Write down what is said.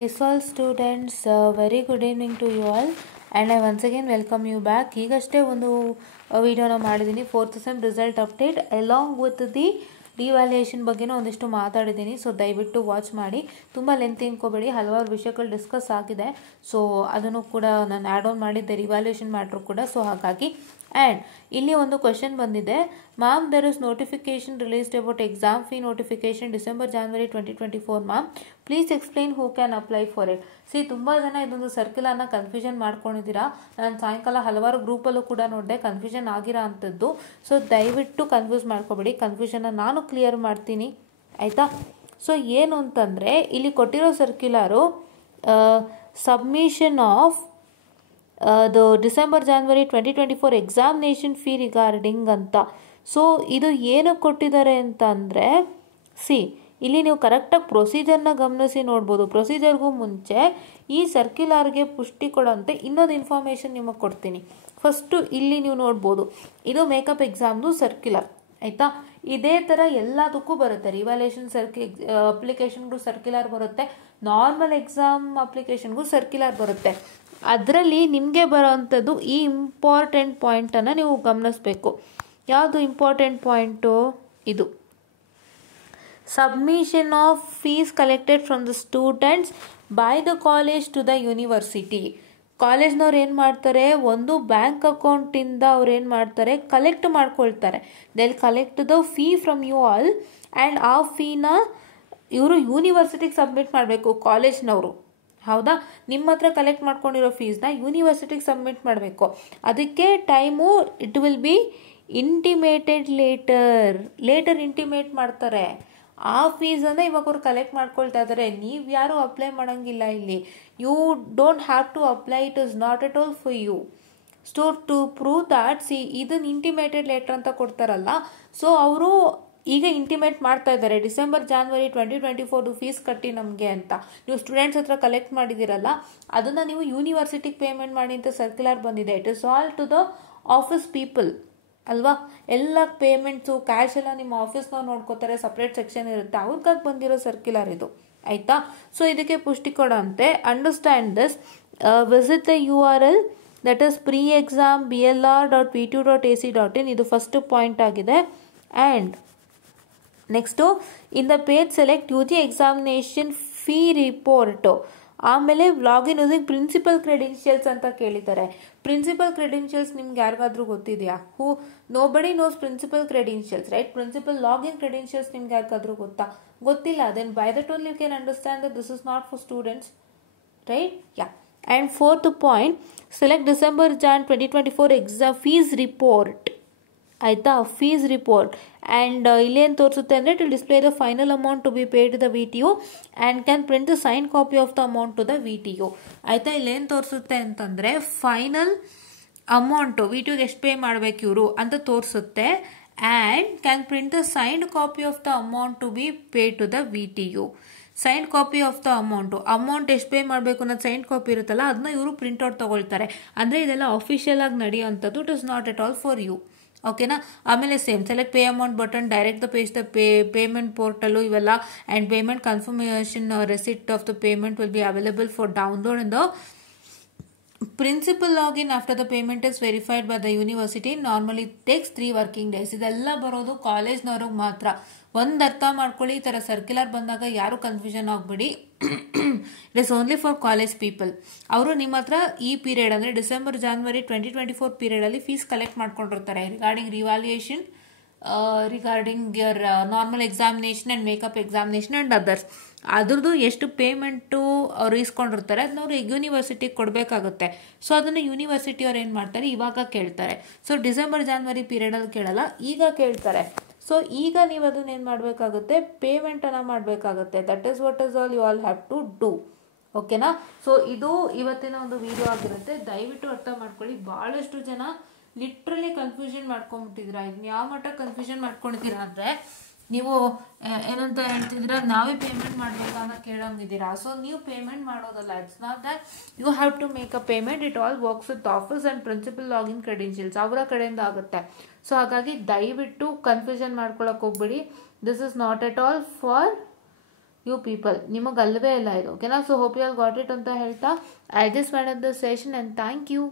Yes, all students, very good evening to you all, and I once again welcome you back. ಈಗಷ್ಟೇ ಒಂದು ವಿಡಿಯೋನ ಮಾಡಿದ್ದೀನಿ, 4th sem result update along with the devaluation ಬಗ್ಗೆನೂ ಒಂದಿಷ್ಟು ಮಾತಾಡಿದ್ದೀನಿ. So ದಯವಿಟ್ಟು watch ಮಾಡಿ, ತುಂಬ ಲೆಂತ್ ಇನ್ಕೋಬೇಡಿ, ಹಲವಾರು ವಿಷಯಗಳು ಡಿಸ್ಕಸ್ ಆಗಿದೆ. ಸೊ ಅದನ್ನು ಕೂಡ ನಾನು ಆ್ಯಡ್ ಆನ್ ಮಾಡಿದ್ದೆ, ರಿವ್ಯಾಲ್ಯೂಯೇಷನ್ ಮ್ಯಾಟ್ರು ಕೂಡ. ಸೊ ಹಾಗಾಗಿ ಆ್ಯಂಡ್ ಇಲ್ಲಿ ಒಂದು ಕ್ವಶನ್ ಬಂದಿದೆ, ma'am there is notification released about exam fee notification December January 2024 ma'am, please explain who can apply for it. ತುಂಬ ಜನ ಇದೊಂದು ಸರ್ಕ್ಯುಲರ್ನ ಕನ್ಫ್ಯೂಷನ್ ಮಾಡ್ಕೊಂಡಿದ್ದೀರಾ. ನಾನು ಸಾಯಂಕಾಲ ಹಲವಾರು ಗ್ರೂಪಲ್ಲೂ ಕೂಡ ನೋಡಿದೆ, ಕನ್ಫ್ಯೂಷನ್ ಆಗಿರೋ ಅಂಥದ್ದು. ಸೊ ದಯವಿಟ್ಟು ಕನ್ಫ್ಯೂಸ್ ಮಾಡ್ಕೋಬೇಡಿ, ಕನ್ಫ್ಯೂಷನ್ನ ನಾನು ಕ್ಲಿಯರ್ ಮಾಡ್ತೀನಿ, ಆಯಿತಾ. ಸೊ ಏನು ಅಂತಂದರೆ, ಇಲ್ಲಿ ಕೊಟ್ಟಿರೋ ಸರ್ಕ್ಯುಲರು ಸಬ್ಮಿಷನ್ ಆಫ್ ಅದು December January 2024 examination fee regarding ಅಂತ. ಸೊ ಇದು ಏನು ಕೊಟ್ಟಿದ್ದಾರೆ ಅಂತ ಅಂದರೆ, ಇಲ್ಲಿ ನೀವು ಕರೆಕ್ಟಾಗಿ ಪ್ರೊಸೀಜರ್ನ ಗಮನಿಸಿ ನೋಡ್ಬೋದು. ಪ್ರೊಸೀಜರ್ಗೂ ಮುಂಚೆ ಈ ಸರ್ಕ್ಯುಲರ್ಗೆ ಪುಷ್ಟಿ ಕೊಡೋಂತೆ ಇನ್ನೊಂದು ಇನ್ಫಾರ್ಮೇಷನ್ ನಿಮಗೆ ಕೊಡ್ತೀನಿ. ಫಸ್ಟು ಇಲ್ಲಿ ನೀವು ನೋಡ್ಬೋದು, ಇದು ಮೇಕಪ್ ಎಕ್ಸಾಮ್ದು ಸರ್ಕ್ಯುಲರ್, ಆಯಿತಾ. ಇದೇ ಥರ ಎಲ್ಲದಕ್ಕೂ ಬರುತ್ತೆ. ರಿವ್ಯಾಲ್ಯೂಯೇಷನ್ ಅಪ್ಲಿಕೇಶನ್ಗೂ ಸರ್ಕ್ಯುಲರ್ ಬರುತ್ತೆ, ನಾರ್ಮಲ್ ಎಕ್ಸಾಮ್ ಅಪ್ಲಿಕೇಶನ್ಗೂ ಸರ್ಕ್ಯುಲರ್ ಬರುತ್ತೆ. ಅದರಲ್ಲಿ ನಿಮಗೆ ಬರೋವಂಥದ್ದು ಈ ಇಂಪಾರ್ಟೆಂಟ್ ಪಾಯಿಂಟನ್ನು ನೀವು ಗಮನಿಸಬೇಕು. ಯಾವುದು ಇಂಪಾರ್ಟೆಂಟ್ ಪಾಯಿಂಟು? ಇದು submission of fees collected from the students by the college to the university. ಕಾಲೇಜ್ನವ್ರು ಏನು ಮಾಡ್ತಾರೆ, ಒಂದು ಬ್ಯಾಂಕ್ ಅಕೌಂಟಿಂದ ಅವ್ರು ಏನು ಮಾಡ್ತಾರೆ, ಕಲೆಕ್ಟ್ ಮಾಡ್ಕೊಳ್ತಾರೆ. They collect the fee from you all, and ಆ ಫೀನ ಇವರು ಯೂನಿವರ್ಸಿಟಿಗೆ ಸಬ್ಮಿಟ್ ಮಾಡಬೇಕು, ಕಾಲೇಜ್ನವರು. ಹೌದಾ? ನಿಮ್ಮ ಹತ್ರ ಕಲೆಕ್ಟ್ ಮಾಡ್ಕೊಂಡಿರೋ ಫೀಸ್ನ ಯೂನಿವರ್ಸಿಟಿಗೆ ಸಬ್ಮಿಟ್ ಮಾಡಬೇಕು. ಅದಕ್ಕೆ time it will be intimated later intimate ಮಾಡ್ತಾರೆ. ಆ ಫೀಸನ್ನು ಇವಾಗ ಅವ್ರು ಕಲೆಕ್ಟ್ ಮಾಡ್ಕೊಳ್ತಾ ಇದ್ದಾರೆ. ನೀವು ಯಾರು ಅಪ್ಲೈ ಮಾಡೋಂಗಿಲ್ಲ ಇಲ್ಲಿ. You don't have to apply, it is not at all for you. So to prove that, ಇದನ್ನು ಇಂಟಿಮೇಟೆಡ್ ಲೆಟರ್ ಅಂತ ಕೊಡ್ತಾರಲ್ಲ, ಸೊ ಅವರು ಈಗ ಇಂಟಿಮೇಟ್ ಮಾಡ್ತಾ ಇದ್ದಾರೆ, ಡಿಸೆಂಬರ್ ಜಾನ್ವರಿ 2024 ಫೀಸ್ ಕಟ್ಟಿ ನಮಗೆ ಅಂತ. ನೀವು ಸ್ಟೂಡೆಂಟ್ಸ್ ಹತ್ರ ಕಲೆಕ್ಟ್ ಮಾಡಿದ್ದೀರಲ್ಲ, ಅದನ್ನು ನೀವು ಯೂನಿವರ್ಸಿಟಿಗೆ ಪೇಮೆಂಟ್ ಮಾಡಿ ಅಂತ ಸರ್ಕ್ಯುಲರ್ ಬಂದಿದೆ. It is all to the office people ಅಲ್ವಾ. ಎಲ್ಲ ಪೇಮೆಂಟ್ಸು ಕ್ಯಾಶ್ ಎಲ್ಲ ನಿಮ್ಮ ಆಫೀಸ್ನವ್ರು ನೋಡ್ಕೋತಾರೆ, ಸಪ್ರೇಟ್ ಸೆಕ್ಷನ್ ಇರುತ್ತೆ, ಅವ್ರಿಗಾಗಿ ಬಂದಿರೋ ಸರ್ಕ್ಯುಲರ್ ಇದು, ಆಯಿತಾ. ಸೊ ಇದಕ್ಕೆ ಪುಷ್ಟಿ ಕೊಡೋಂತೆ understand this, visit the URL that is preexam.blr.v2.ac.in. ಇದು ಫಸ್ಟ್ ಪಾಯಿಂಟ್ ಆಗಿದೆ. And next, in the page select UG examination fee report. ಆಮೇಲೆ ಲಾಗಿನ್ ಯೂಸಿಂಗ್ ಪ್ರಿನ್ಸಿಪಲ್ ಕ್ರೆಡೆನ್ಷಿಯಲ್ಸ್ ಅಂತ ಕೇಳಿದ್ದಾರೆ. ಪ್ರಿನ್ಸಿಪಲ್ ಕ್ರೆಡೆನ್ಷಿಯಲ್ಸ್ ನಿಮ್ಗೆ ಯಾರಿಗಾದ್ರೂ ಗೊತ್ತಿದೆಯಾ? Nobody knows principal credentials, right? Principal login credentials ನಿಮ್ಗೆ ಯಾರಿಗಾದ್ರೂ ಗೊತ್ತಿಲ್ಲ? Then by that only you can understand that this is not for students, right? Yeah. And fourth point, select December John 2024 exam fees report, ಆಯಿತಾ. Fees report and ಇಲ್ಲೇನು ತೋರಿಸುತ್ತೆ ಅಂದರೆ, to display the final amount to be paid to the VTU and can print the sign copy of the amount to the VTU, ಆಯಿತಾ. ಇಲ್ಲೇನು ತೋರಿಸುತ್ತೆ ಅಂತಂದರೆ, final amount VTUಗೆ ಎಷ್ಟು pay ಮಾಡಬೇಕು ಇವರು ಅಂತ ತೋರಿಸುತ್ತೆ. And can print the signed copy of the amount to be paid to the VTU. Signed copy of the amount ಎಷ್ಟು ಪೇ ಮಾಡಬೇಕು ಅನ್ನೋದು ಸೈನ್ಡ್ ಕಾಪಿ ಇರುತ್ತಲ್ಲ, ಅದನ್ನ ಇವರು ಪ್ರಿಂಟ್ಔಟ್ ತೊಗೊಳ್ತಾರೆ. ಅಂದರೆ ಇದೆಲ್ಲ ಅಫಿಷಿಯಲ್ ಆಗಿ ನಡೆಯುವಂಥದ್ದು. It is not at all for you, ಓಕೆನಾ. ಆಮೇಲೆ same select pay amount button, direct the page the payment portal ಇವೆಲ್ಲ. And payment confirmation receipt of the payment will be available for download in the principal login after the payment is verified by the university. Normally takes 3 working days. ಇದೆಲ್ಲ ಬರೋದು ಕಾಲೇಜ್ನವ್ರಿಗೆ ಮಾತ್ರ. ಒಂದು ಅರ್ಥ ಮಾಡ್ಕೊಳ್ಳಿ, ಈ ಥರ circular ಬಂದಾಗ ಯಾರು ಕನ್ಫ್ಯೂಷನ್ ಆಗಬೇಡಿ. It is only for college people. ಅವರು ನಿಮ್ಮ ಹತ್ರ ಈ ಪೀರಿಯಡ್ ಅಂದರೆ ಡಿಸೆಂಬರ್ ಜಾನ್ವರಿ 2024 ಪೀರಿಯಡಲ್ಲಿ ಫೀಸ್ ಕಲೆಕ್ಟ್ ಮಾಡ್ಕೊಂಡಿರ್ತಾರೆ regarding revaluation, regarding your normal examination and makeup examination and others. ಅದ್ರದ್ದು ಎಷ್ಟು ಪೇಮೆಂಟು ಅವ್ರು ಇಸ್ಕೊಂಡಿರ್ತಾರೆ ಅದನ್ನ ಅವ್ರು ಯೂನಿವರ್ಸಿಟಿಗೆ ಕೊಡಬೇಕಾಗುತ್ತೆ. ಸೊ ಅದನ್ನು ಯೂನಿವರ್ಸಿಟಿ ಅವ್ರು ಏನು ಮಾಡ್ತಾರೆ, ಇವಾಗ ಕೇಳ್ತಾರೆ. ಸೊ ಡಿಸೆಂಬರ್ ಜಾನ್ವರಿ ಪೀರಿಯಡಲ್ಲಿ ಕೇಳಲ್ಲ, ಈಗ ಕೇಳ್ತಾರೆ. ಸೊ ಈಗ ನೀವು ಅದನ್ನ ಏನು ಮಾಡಬೇಕಾಗುತ್ತೆ, ಪೇಮೆಂಟನ್ನು ಮಾಡಬೇಕಾಗುತ್ತೆ. That is what is all you all have to do, ಓಕೆನಾ. ಸೊ ಇದು ಇವತ್ತಿನ ಒಂದು ವಿಡಿಯೋ ಆಗಿರುತ್ತೆ. ದಯವಿಟ್ಟು ಅರ್ಥ ಮಾಡ್ಕೊಳ್ಳಿ. ಭಾಳಷ್ಟು ಜನ ಲಿಟ್ರಲಿ ಕನ್ಫ್ಯೂಷನ್ ಮಾಡ್ಕೊಂಡ್ಬಿಟ್ಟಿದ್ದೀರಾ. ಇದನ್ನ ಯಾವ ಮಟ್ಟ ಕನ್ಫ್ಯೂಷನ್ ಮಾಡ್ಕೊಂಡಿದ್ದೀರಾ ಅಂದರೆ, ನೀವು ಏನಂತ ಹೇಳ್ತಿದ್ದೀರಾ, ನಾವೇ ಪೇಮೆಂಟ್ ಮಾಡಬೇಕಾ ಅಂತ ಕೇಳೋಂಗಿದ್ದೀರಾ. ಸೊ ನೀವು ಪೇಮೆಂಟ್ ಮಾಡೋದಲ್ಲ. It's not that you have to make a payment. It all works with office and principal login credentials, ಅವರ ಕಡೆಯಿಂದ ಆಗುತ್ತೆ. ಸೊ ಹಾಗಾಗಿ ದಯವಿಟ್ಟು ಕನ್ಫ್ಯೂಷನ್ ಮಾಡ್ಕೊಳಕ್ಕೆ ಹೋಗ್ಬೇಡಿ. This is not at all for you people, ನಿಮಗೆ ಅಲ್ಲವೇ ಇಲ್ಲ ಇದು. ಓಕೆನಾ. So hope you all got it ಅಂತ ಹೇಳ್ತಾ ಐ ಜಸ್ಟ್ ಮಾಡಿದ ಸೆಷನ್ ಆ್ಯಂಡ್ ಥ್ಯಾಂಕ್ ಯು.